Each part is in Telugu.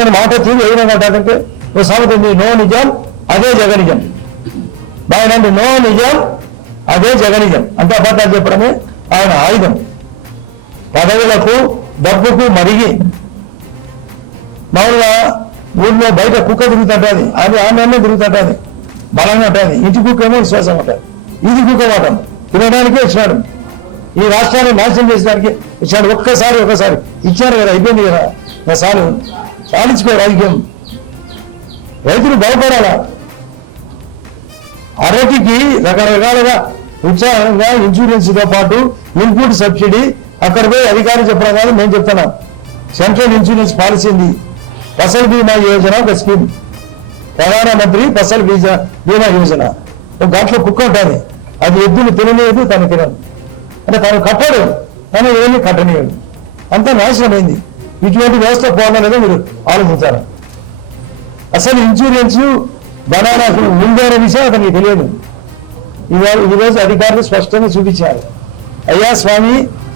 అతని మాట తీరు ఏ విధంగా అంటాడంటే ఓ సామెత ఉంది, నో నిజం అదే జగనిజం. బాయనండి, నో నిజం అదే జగనిజం. అంటే అబద్ధాలు చెప్పడమే ఆయన ఆయుధం. పదవులకు డబ్బుకు మరిగి మామూలుగా ఊళ్ళో బయట కుక్క తిరుగుతుంటుంది, అది ఆమె తిరుగుతుంటుంది, బలంగా ఉంటుంది. ఇంటి కుక్క ఏమో విశ్వాసం ఉంటుంది, ఇది కుక్క వాటం తినడానికే ఇచ్చినాడు. ఈ రాష్ట్రాన్ని నాశనం చేసడానికి ఇచ్చాడు. ఒకసారి ఇచ్చారు కదా, అయిపోయింది కదా. ఒకసారి సాధించుకో రాజకీయం. రైతులు బాగుపడాలా. అరటికి రకరకాలుగా ఉత్సాహంగా ఇన్సూరెన్స్తో పాటు ఇన్పుట్ సబ్సిడీ అక్కడ పోయి అధికారులు చెప్పడం కాదు, మేము చెప్తున్నాం. సెంట్రల్ ఇన్సూరెన్స్ పాలసీ ఉంది, ఫసల్ బీమా యోజన ఒక స్కీమ్, ప్రధానమంత్రి ఫసల్ బీమా యోజన. ఒక గంటలో కుక్క ఉంటుంది, అది ఎద్దులు తినలేదు, తను తినదు. అంటే తను కట్టాడు, తను ఏమీ కట్టనీయడు. అంతా నాశనమైంది. ఇటువంటి వ్యవస్థ పోవాలనేది మీరు ఆలోచించాలి. అసలు ఇన్సూరెన్స్ బనానాకు ముందైన విషయం అతనికి తెలియదు. ఈరోజు అధికారులు స్పష్టంగా చూపించారు, అయ్యా స్వామి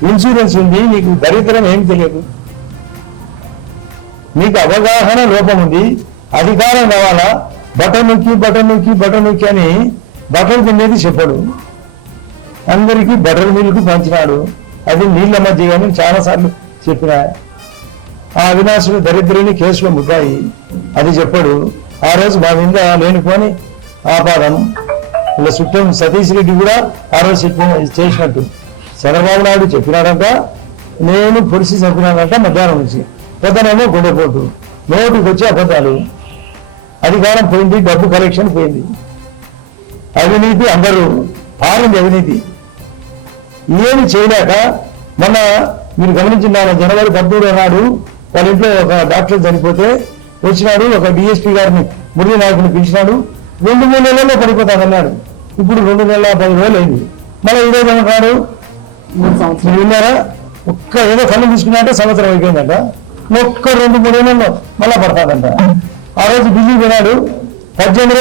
ఇన్సూరెన్స్ ఉంది, నీకు దరిద్రం ఏం తెలియదు, నీకు అవగాహన లోపం ఉంది, అధికారం కావాలా, బటన్ నొక్కి అని బటన్ తినేది చెప్పడు. అందరికీ బటర్ మిల్క్ పంచినాడు, అది నీళ్ల మధ్య అని చాలాసార్లు చెప్పిన. ఆ అవినాశుడు దరిద్రుని కేసులో ముద్దాయి, అది చెప్పడు. ఆ రోజు మా మీద లేనిపోని ఆపాదం. ఇలా సుప్రీం సతీష్ రెడ్డి కూడా ఆ రోజు చేసినట్టు చంద్రబాబు నాయుడు చెప్పినాడంట, నేను పొడిచి చంపినాడంట మధ్యాహ్నం నుంచి. పొద్దునేమో గుండెపోటు, నోటుకు వచ్చే అబద్ధాలు. అధికారం పోయింది, డబ్బు కలెక్షన్ పోయింది, అవినీతి అందరూ పారింది. అవినీతి ఏమి చేయలేక మొన్న మీరు గమనించిన జనవరి 13 నాడు వాళ్ళ ఇంట్లో ఒక డాక్టర్ చనిపోతే వచ్చినాడు, ఒక డిఎస్పీ గారిని మురళీ నాయకుని పిలిచినాడు. 2-3 నెలల్లో పడిపోతాడన్నాడు. ఇప్పుడు 2 నెలల 10 రోజులు అయింది. మళ్ళీ ఈరోజు ఏమంటాడు, విన్నారా, ఒక్క ఏదో కళ్ళు తీసుకున్నారంటే సంవత్సరం అయిపోయిందంట. ఒక్క 2-3 నెలల్లో మళ్ళా పడతాడంట. ఆ రోజు ఢిల్లీ పోయినాడు, 18